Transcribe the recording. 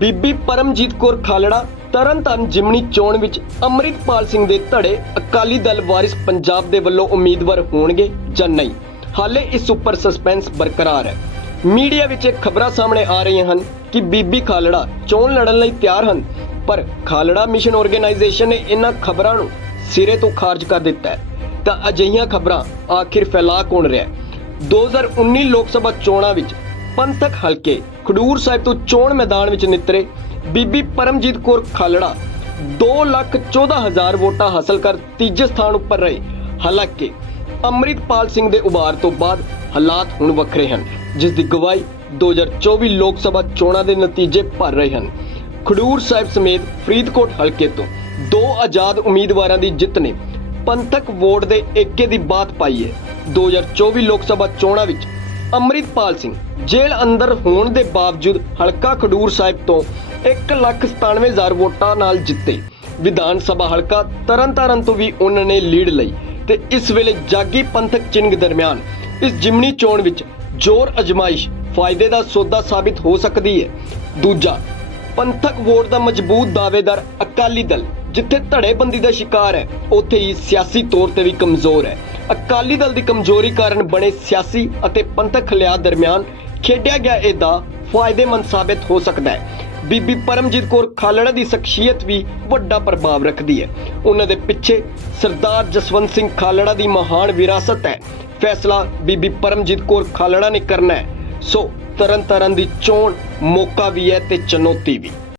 ਬੀਬੀ ਪਰਮਜੀਤ ਕੌਰ ਖਾਲੜਾ ਤਰਨਤਾਰਨ ਜਿਮਣੀ ਚੋਣ ਵਿੱਚ ਅੰਮ੍ਰਿਤਪਾਲ ਸਿੰਘ ਦੇ ਧੜੇ ਅਕਾਲੀ ਦਲ ਵਾਰਿਸ ਪੰਜਾਬ ਦੇ ਵੱਲੋਂ ਉਮੀਦਵਾਰ ਹੋਣਗੇ ਜਾਂ ਨਹੀਂ? ਹਾਲੇ ਇਸ ਉੱਪਰ ਸਸਪੈਂਸ ਬਰਕਰਾਰ ਹੈ। ਮੀਡੀਆ ਵਿੱਚ ਖਬਰਾਂ ਸਾਹਮਣੇ ਆ ਰਹੀਆਂ ਹਨ ਕਿ ਬੀਬੀ ਖਾਲੜਾ ਚੋਣ ਲੜਨ ਲਈ ਤਿਆਰ ਹਨ, ਪਰ ਖਾਲੜਾ ਮਿਸ਼ਨ ਆਰਗੇਨਾਈਜੇਸ਼ਨ ਨੇ ਇਹਨਾਂ ਖਬਰਾਂ ਨੂੰ ਸਿਰੇ ਤੋਂ ਖਾਰਜ ਕਰ ਦਿੱਤਾ ਹੈ। ਤਾਂ ਅਜਿਹੀਆਂ ਖਬਰਾਂ ਆਖਿਰ ਫੈਲਾ ਕੌਣ ਰਿਹਾ ਹੈ? 2019 ਲੋਕ ਸਭਾ ਚੋਣਾਂ ਵਿੱਚ ਪੰਥਕ ਹਲਕੇ ਖਡੂਰ ਸਾਹਿਬ ਤੋਂ ਚੋਣ ਮੈਦਾਨ ਵਿੱਚ ਨਿਤਰੇ ਬੀਬੀ ਪਰਮਜੀਤ ਕੌਰ ਖਾਲੜਾ 214000 ਵੋਟਾਂ ਹਾਸਲ ਕਰ ਤੀਜੇ ਸਥਾਨ ਉੱਪਰ ਰਹੇ। ਹਾਲਾਂਕਿ ਅੰਮ੍ਰਿਤਪਾਲ ਸਿੰਘ ਦੇ ਉਭਾਰ ਤੋਂ ਬਾਅਦ ਹਾਲਾਤ ਹੁਣ ਵੱਖਰੇ ਹਨ, ਜਿਸ ਦੀ ਗਵਾਹੀ 2024 ਲੋਕ ਸਭਾ ਚੋਣਾਂ ਦੇ ਨਤੀਜੇ ਭਰ ਰਹੇ ਹਨ। ਖਡੂਰ ਸਾਹਿਬ ਸਮੇਤ ਫਰੀਦਕੋਟ ਹਲਕੇ ਤੋਂ ਦੋ ਆਜ਼ਾਦ ਉਮੀਦਵਾਰਾਂ ਦੀ ਜਿੱਤ ਨੇ ਪੰਥਕ ਵੋਟ ਦੇ ਏਕੇ ਦੀ ਬਾਤ ਪਾਈ ਹੈ। 2024 ਲੋਕ ਸਭਾ ਚੋਣਾਂ ਵਿੱਚ ਅੰਮ੍ਰਿਤਪਾਲ ਸਿੰਘ। ਜੇਲ੍ਹ ਅੰਦਰ ਹੋਣ ਦੇ ਬਾਵਜੂਦ ਹਲਕਾ ਖਡੂਰ ਸਾਹਿਬ ਤੋਂ 197000 ਵੋਟਾਂ ਨਾਲ ਜਿੱਤੇ। ਵਿਧਾਨ ਸਭਾ ਹਲਕਾ ਤਰਨਤਾਰਨ ਤੋਂ ਵੀ ਉਹਨਾਂ ਨੇ ਲੀਡ ਲਈ ਤੇ ਇਸ ਵੇਲੇ ਜਾਗੀ ਪੰਥਕ ਚਿੰਗ ਦਰਮਿਆਨ ਇਸ ਜਿਮਣੀ ਚੋਣ ਵਿੱਚ ਜ਼ੋਰ ਅਜਮਾਇਸ਼ ਫਾਇਦੇ ਦਾ ਸੌਦਾ ਸਾਬਿਤ ਹੋ ਸਕਦੀ ਹੈ। ਦੂਜਾ, ਪੰਥਕ ਵੋਟ ਦਾ ਮਜ਼ਬੂਤ ਦਾਅਵੇਦਾਰ ਅਕਾਲੀ ਦਲ, ਜਿੱਥੇ ਧੜੇਬੰਦੀ ਦਾ ਸ਼ਿਕਾਰ ਹੈ, ਉੱਥੇ ਹੀ ਸਿਆਸੀ ਤੌਰ ਤੇ ਵੀ ਕਮਜ਼ੋਰ ਹੈ। ਅਕਾਲੀ ਦਲ ਦੀ ਕਮਜ਼ੋਰੀ ਕਾਰਨ ਬਣੇ ਸਿਆਸੀ ਅਤੇ ਪੰਥਕ ਖਲਿਆਤ ਦਰਮਿਆਨ ਖੇਡਿਆ ਗਿਆ ਇਹ ਦਾ ਫਾਇਦੇਮੰਦ ਸਾਬਿਤ ਹੋ ਸਕਦਾ ਹੈ। ਬੀਬੀ ਪਰਮਜੀਤ ਕੌਰ ਖਾਲੜਾ ਦੀ ਸ਼ਖਸੀਅਤ ਵੀ ਵੱਡਾ ਪ੍ਰਭਾਵ ਰੱਖਦੀ ਹੈ। ਉਹਨਾਂ ਦੇ ਪਿੱਛੇ ਸਰਦਾਰ ਜਸਵੰਤ ਸਿੰਘ ਖਾਲੜਾ ਦੀ ਮਹਾਨ ਵਿਰਾਸਤ ਹੈ। ਫੈਸਲਾ ਬੀਬੀ ਪਰਮਜੀਤ ਕੌਰ ਖਾਲੜਾ ਨੇ ਕਰਨਾ ਹੈ। ਸੋ ਤਰਨ ਤਰਨ ਦੀ ਚੋਣ ਮੌਕਾ ਵੀ ਹੈ ਤੇ ਚੁਣੌਤੀ ਵੀ।